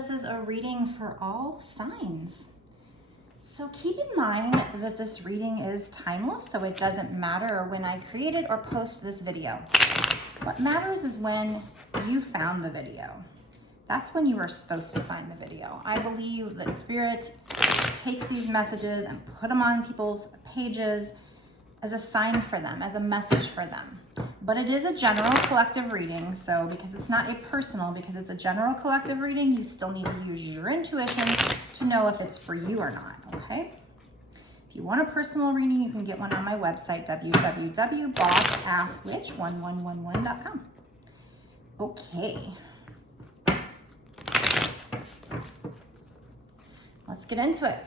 this is a reading for all signs. So keep in mind that this reading is timeless, so it doesn't matter when I created or post this video. What matters is when you found the video. That's when you were supposed to find the video. I believe that Spirit takes these messages and put them on people's pages as a sign for them, as a message for them. But it is a general collective reading, so because it's not a personal, because it's a general collective reading, you still need to use your intuition to know if it's for you or not, okay? If you want a personal reading, you can get one on my website, www.bossasswitch1111.com. Okay. Let's get into it.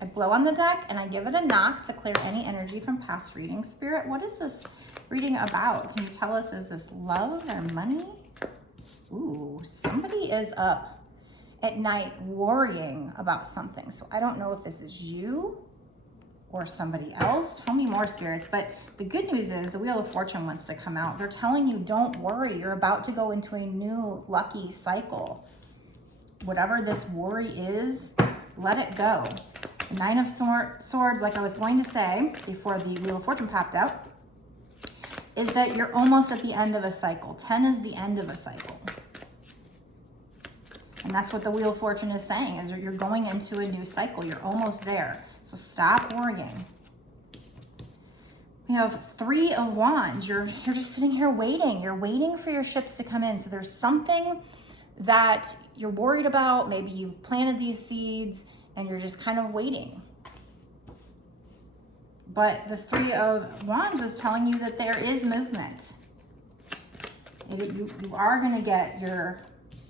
I blow on the deck and I give it a knock to clear any energy from past readings. Spirit, what is this reading about? Can you tell us, is this love or money? Ooh, somebody is up at night worrying about something. So I don't know if this is you or somebody else. Tell me more, spirits. But the good news is the Wheel of Fortune wants to come out. They're telling you, don't worry. You're about to go into a new lucky cycle. Whatever this worry is, let it go. Nine of Swords, like I was going to say before the Wheel of Fortune popped out, is that you're almost at the end of a cycle. 10 is the end of a cycle. And that's what the Wheel of Fortune is saying, is you're going into a new cycle. You're almost there. So stop worrying. We have Three of Wands. You're just sitting here waiting. You're waiting for your ships to come in. So there's something that you're worried about. Maybe you've planted these seeds and you're just kind of waiting. But the Three of Wands is telling you that there is movement. You are going to get your,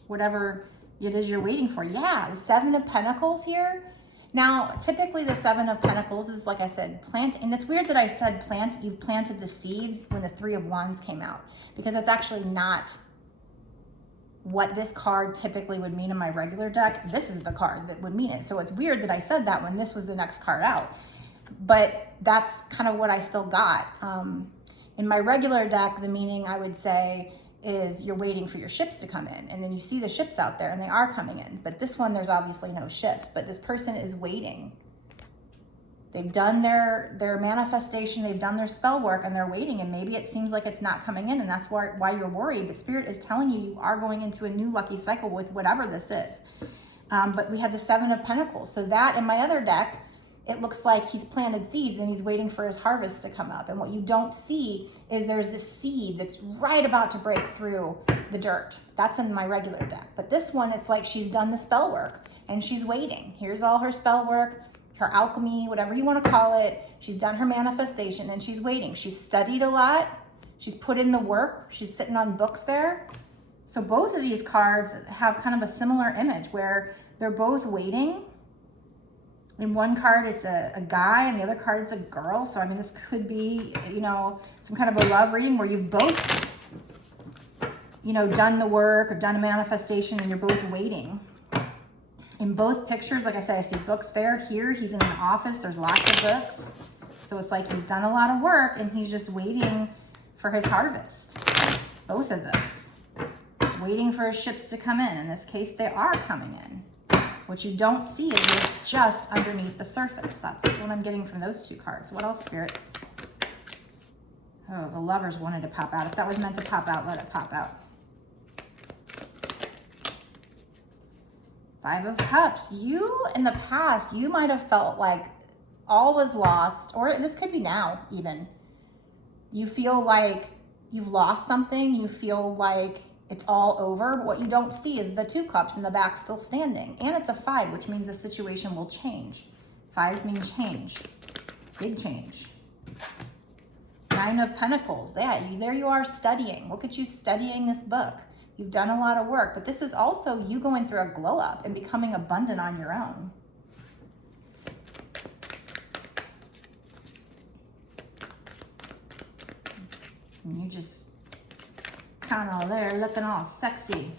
whatever it is you're waiting for. Yeah, the Seven of Pentacles here. Now, typically the Seven of Pentacles is, like I said, plant. And it's weird that I said plant. You've planted the seeds when the Three of Wands came out, because that's actually not what this card typically would mean in my regular deck. This is the card that would mean it. So it's weird that I said that when this was the next card out. But that's kind of what I still got. In my regular deck, the meaning I would say is you're waiting for your ships to come in. And then you see the ships out there and they are coming in. But this one, there's obviously no ships. But this person is waiting. They've done their manifestation, they've done their spell work, and they're waiting, and maybe it seems like it's not coming in, and that's why you're worried. But Spirit is telling you you are going into a new lucky cycle with whatever this is. But we had the Seven of Pentacles. So that, in my other deck, it looks like he's planted seeds and he's waiting for his harvest to come up. And what you don't see is there's this seed that's right about to break through the dirt. That's in my regular deck. But this one, it's like she's done the spell work and she's waiting. Here's all her spell work, her alchemy, whatever you want to call it. She's done her manifestation and she's waiting. She's studied a lot. She's put in the work. She's sitting on books there. So both of these cards have kind of a similar image where they're both waiting. In one card, it's a guy, and the other card, it's a girl. So, I mean, this could be, some kind of a love reading where you've both, done the work or done a manifestation and you're both waiting. In both pictures, like I said, I see books there. Here, he's in an office. There's lots of books. So it's like he's done a lot of work and he's just waiting for his harvest. Both of those. Waiting for his ships to come in. In this case, they are coming in. What you don't see is what's just underneath the surface. That's what I'm getting from those two cards. What else, spirits? Oh, the Lovers wanted to pop out. If that was meant to pop out, let it pop out. Five of Cups. You, in the past, you might have felt like all was lost, or this could be now even. You feel like you've lost something. You feel like it's all over, but what you don't see is the Two Cups in the back still standing. And it's a 5, which means the situation will change. 5s mean change. Big change. 9 of Pentacles. Yeah, there you are studying. Look at you studying this book. You've done a lot of work, but this is also you going through a glow up and becoming abundant on your own. And you just kind of there looking all sexy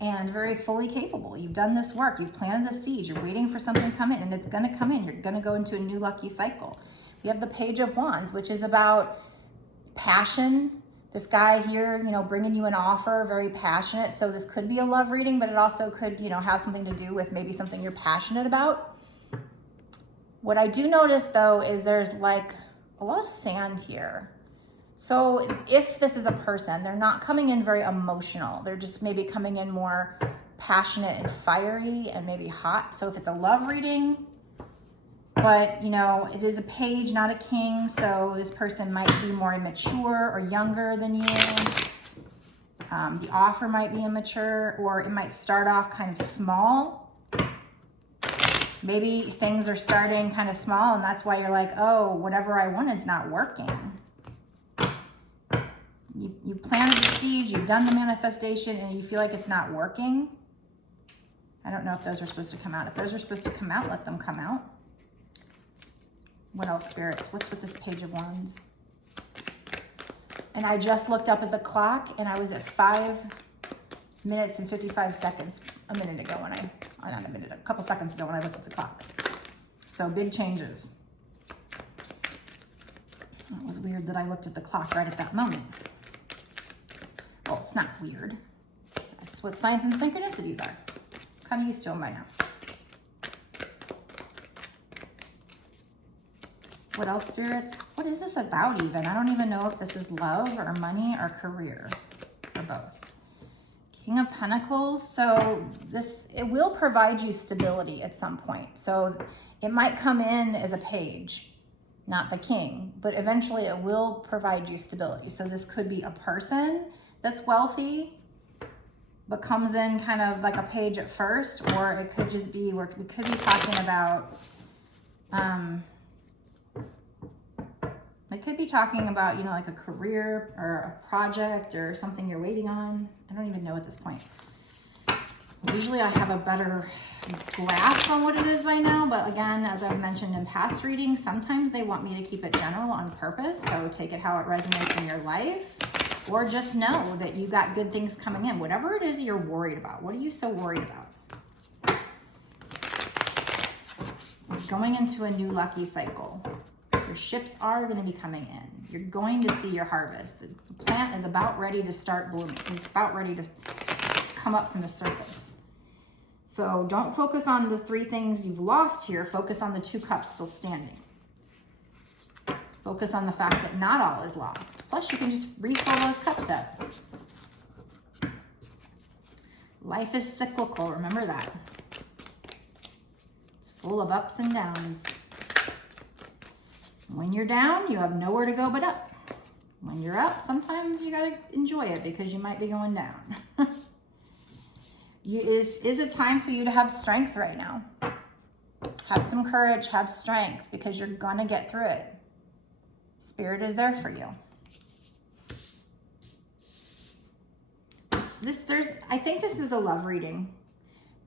and very fully capable. You've done this work. You've planted the seeds. You're waiting for something to come in, and it's going to come in. You're going to go into a new lucky cycle. We have the Page of Wands, which is about passion. This guy here, you know, bringing you an offer, very passionate. So this could be a love reading, but it also could, you know, have something to do with maybe something you're passionate about. What I do notice though is there's like a lot of sand here. So if this is a person, they're not coming in very emotional. They're just maybe coming in more passionate and fiery and maybe hot. So if it's a love reading, but you know, it is a page, not a king. So this person might be more immature or younger than you. The offer might be immature, or it might start off kind of small. Maybe things are starting kind of small and that's why you're like, oh, whatever I wanted's not working. You planted the seed, you've done the manifestation, and you feel like it's not working. I don't know if those are supposed to come out. If those are supposed to come out, let them come out. What else, spirits? What's with this Page of Wands? And I just looked up at the clock and I was at 5 minutes and 55 seconds a minute ago when not a minute, a couple seconds ago when I looked at the clock. So big changes. It was weird that I looked at the clock right at that moment. Well, it's not weird. That's what signs and synchronicities are. Kind of used to them by now. What else, spirits? What is this about even? I don't even know if this is love or money or career or both. King of Pentacles. So it will provide you stability at some point. So it might come in as a page, not the king, but eventually it will provide you stability. So this could be a person that's wealthy, but comes in kind of like a page at first, or it could just be where we could be talking about, it could be talking about, you know, like a career or a project or something you're waiting on. I don't even know at this point. Usually I have a better grasp on what it is by now, but again, as I've mentioned in past readings, sometimes they want me to keep it general on purpose. So take it how it resonates in your life, or just know that you got good things coming in. Whatever it is you're worried about, what are you so worried about? We're going into a new lucky cycle. Your ships are going to be coming in. You're going to see your harvest. The plant is about ready to start blooming. It's about ready to come up from the surface. So don't focus on the 3 things you've lost here. Focus on the 2 cups still standing. Focus on the fact that not all is lost. Plus, you can just refill those cups up. Life is cyclical. Remember that. It's full of ups and downs. When you're down, you have nowhere to go but up. When you're up, sometimes you got to enjoy it because you might be going down. Is a time for you to have strength right now. Have some courage, have strength, because you're going to get through it. Spirit is there for you. I think this is a love reading.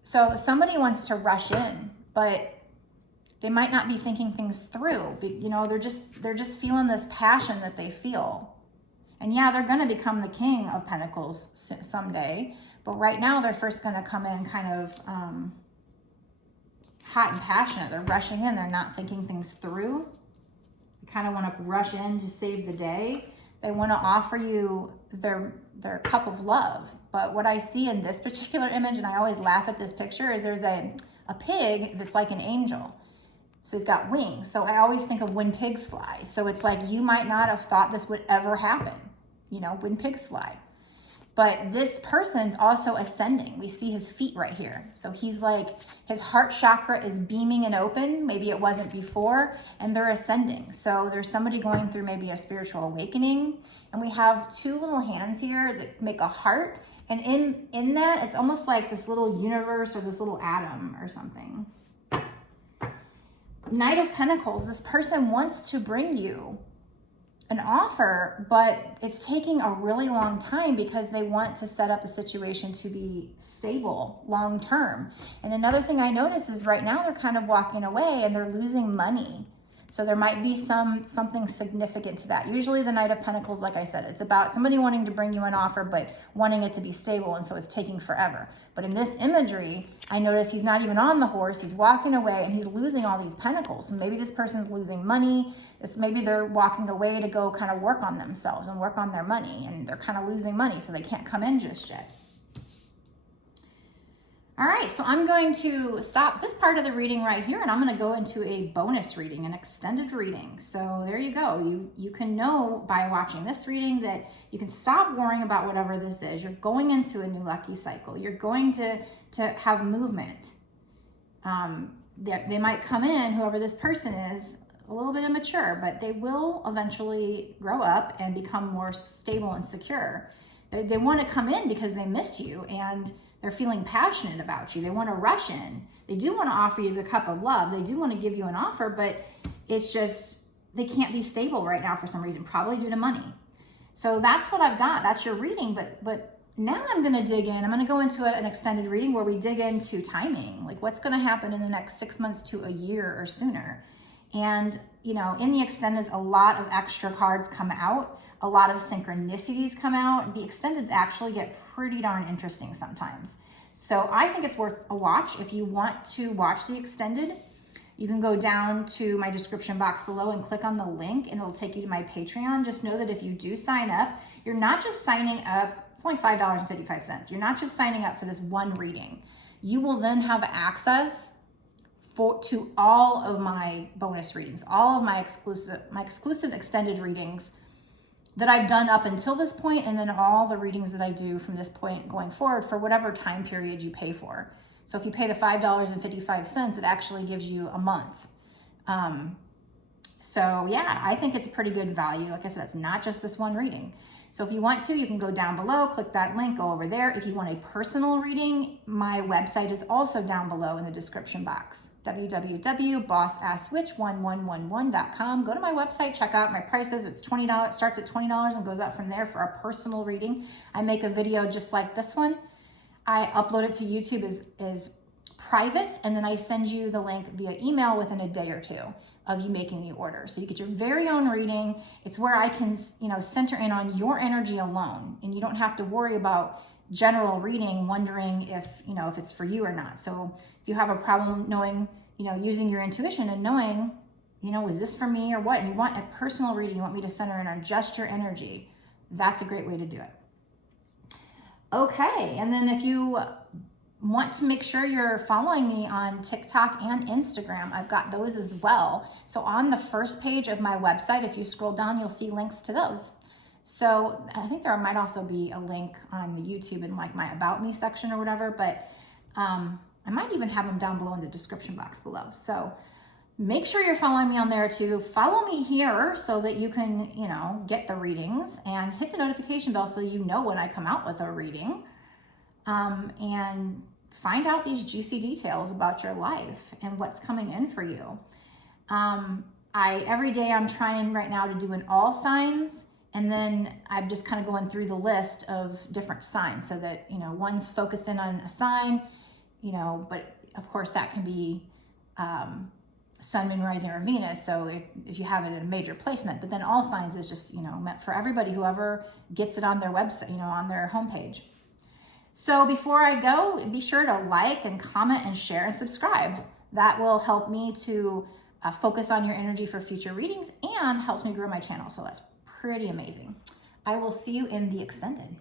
So somebody wants to rush in, but they might not be thinking things through. You know, they're just feeling this passion that they feel. And yeah, they're going to become the King of Pentacles someday. But right now, they're first going to come in kind of hot and passionate. They're rushing in. They're not thinking things through. They kind of want to rush in to save the day. They want to offer you their cup of love. But what I see in this particular image, and I always laugh at this picture, is there's a pig that's like an angel. So he's got wings. So I always think of when pigs fly. So it's like you might not have thought this would ever happen, you know, when pigs fly. But this person's also ascending. We see his feet right here. So he's like, his heart chakra is beaming and open. Maybe it wasn't before, and they're ascending. So there's somebody going through maybe a spiritual awakening. And we have 2 little hands here that make a heart. And in that, it's almost like this little universe or this little atom or something. Knight of Pentacles, this person wants to bring you an offer, but it's taking a really long time because they want to set up the situation to be stable long term. And another thing I notice is right now they're kind of walking away and they're losing money. So there might be something significant to that. Usually the Knight of Pentacles, like I said, it's about somebody wanting to bring you an offer, but wanting it to be stable, and so it's taking forever. But in this imagery, I notice he's not even on the horse, he's walking away, and he's losing all these pentacles. So maybe this person's losing money. Maybe they're walking away to go kind of work on themselves and work on their money, and they're kind of losing money, so they can't come in just yet. All right, so I'm going to stop this part of the reading right here, and I'm going to go into a bonus reading, an extended reading. So there you go. You can know by watching this reading that you can stop worrying about whatever this is. You're going into a new lucky cycle. You're going to have movement. They might come in, whoever this person is, a little bit immature, but they will eventually grow up and become more stable and secure. They want to come in because they miss you, and they're feeling passionate about you. They want to rush in. They do want to offer you the cup of love. They do want to give you an offer, but it's just, they can't be stable right now for some reason, probably due to money. So that's what I've got. That's your reading. But now I'm going to dig in. I'm going to go into an extended reading where we dig into timing, like what's going to happen in the next 6 months to a year or sooner. And, you know, in the extendeds, a lot of extra cards come out. A lot of synchronicities come out. The extendeds actually get pretty darn interesting sometimes. So I think it's worth a watch. If you want to watch the extended, you can go down to my description box below and click on the link, and it'll take you to my Patreon. Just know that if you do sign up, you're not just signing up, it's only $5.55. You're not just signing up for this one reading. You will then have access to all of my bonus readings, all of my exclusive extended readings that I've done up until this point, and then all the readings that I do from this point going forward for whatever time period you pay for. So if you pay the $5.55, it actually gives you a month. So yeah, I think it's a pretty good value. Like I said, it's not just this one reading. So if you want to, you can go down below, click that link, go over there. If you want a personal reading, my website is also down below in the description box, www.bossasksswitch1111.com. Go to my website, check out my prices. It's $20, starts at $20 and goes up from there for a personal reading. I make a video just like this one. I upload it to YouTube as private, and then I send you the link via email within a day or two of you making the order. So you get your very own reading. It's where I can, you know, center in on your energy alone, and you don't have to worry about general reading, wondering if, you know, if it's for you or not. So if you have a problem knowing, you know, using your intuition and knowing, you know, is this for me or what? And you want a personal reading, you want me to center in on just your energy, that's a great way to do it. Okay, and then if you want to make sure you're following me on TikTok and Instagram, I've got those as well. So on the first page of my website, if you scroll down, you'll see links to those. So I think there might also be a link on the YouTube in like my About Me section or whatever, but I might even have them down below in the description box below. So make sure you're following me on there too. Follow me here so that you can, you know, get the readings, and hit the notification bell so you know when I come out with a reading. And find out these juicy details about your life and what's coming in for you. Every day I'm trying right now to do an all signs, and then I'm just kind of going through the list of different signs so that, you know, one's focused in on a sign, you know, but of course that can be Sun, Moon, Rising, or Venus. So if you have it in a major placement, but then all signs is just, you know, meant for everybody, whoever gets it on their website, you know, on their homepage. So before I go, be sure to like and comment and share and subscribe. That will help me to focus on your energy for future readings and helps me grow my channel. So that's pretty amazing. I will see you in the extended.